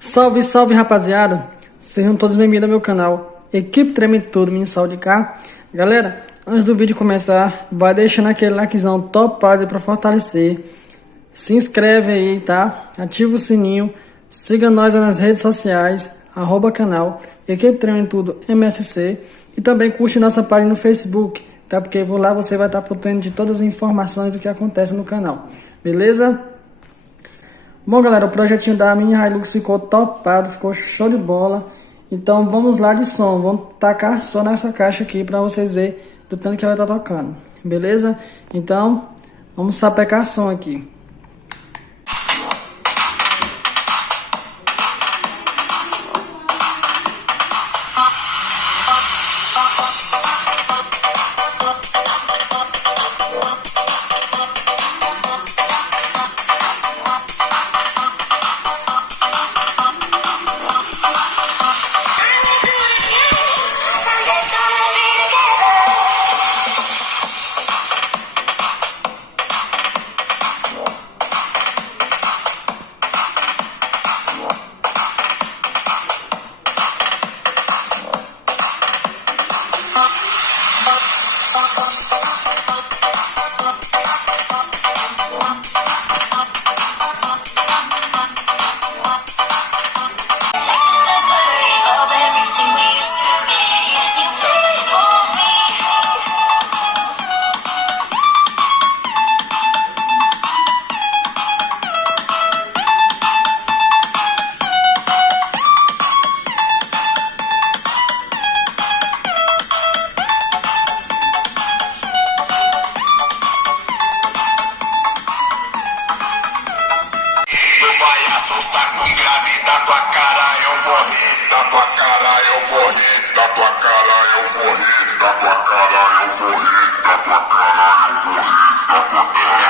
Salve, salve rapaziada, sejam todos bem-vindos ao meu canal Equipe Treme Tudo, Mensal de cá. Galera, antes do vídeo começar, vai deixando aquele likezão topado pra fortalecer. Se inscreve aí, tá? Ativa o sininho, siga nós nas redes sociais, @canal Equipe Treme Tudo MSC. E também curte nossa página no Facebook, tá? Porque por lá você vai estar por dentro de todas as informações do que acontece no canal, beleza? Bom galera, o projetinho da Mini Hilux ficou topado, ficou show de bola. Então vamos lá de som, vamos tacar só nessa caixa aqui para vocês verem do tanto que ela tá tocando, beleza? Então vamos sapecar som aqui. Tá com grave da tua cara, eu vou rir. Da tua cara, eu vou rir. Da tua cara, eu vou rir. Da tua cara, eu vou rir. Da tua cara, eu vou rir. Da tua cara.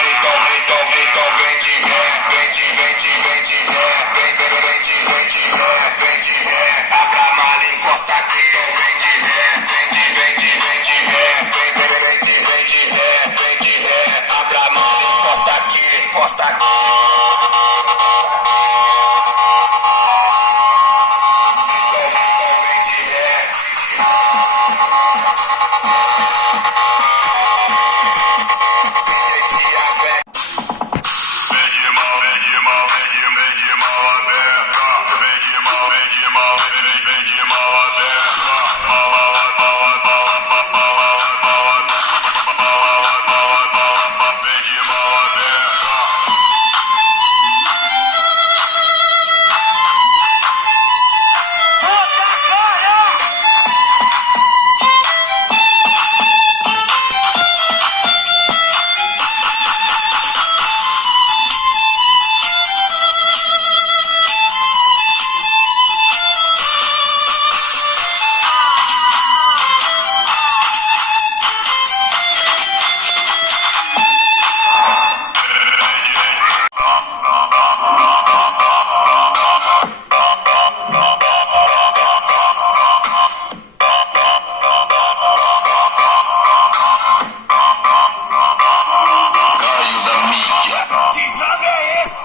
Então vem de ré, vem de ré, vem de ré. Abra a mala e encosta aqui. Vem de ré, vem de ré, vem de ré. Abra a mala e encosta aqui, encosta aqui.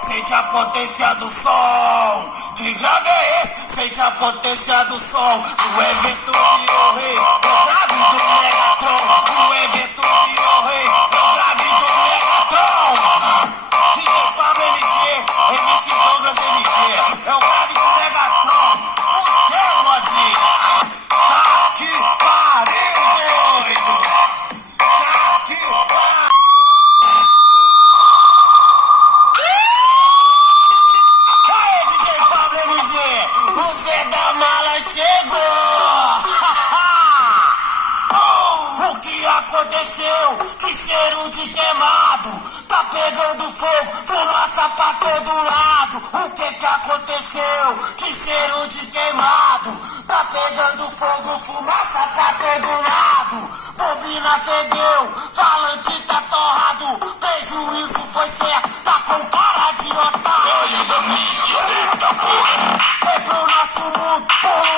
Sente a potência do som, que grave é esse? Sente a potência do som. O evento virou rei, o grave do Megatron. O evento virou rei, o grave do Megatron. DJ Pablo MG, MC Douglas MG, é o grave do Megatron. Fudeu, modinha. Tá que pariu, doido. Tá que pariu. O Zé da Mala chegou! O que aconteceu? Que cheiro de queimado! Tá pegando fogo, fumaça pra todo lado! O que aconteceu? Que cheiro de queimado! Tá pegando fogo, fumaça pra todo lado! Bobina fedeu, falante tá torrado! Prejuízo foi certo, tá com cara de otário! Ganho da mídia, eita porra! Foi pro nosso mundo, por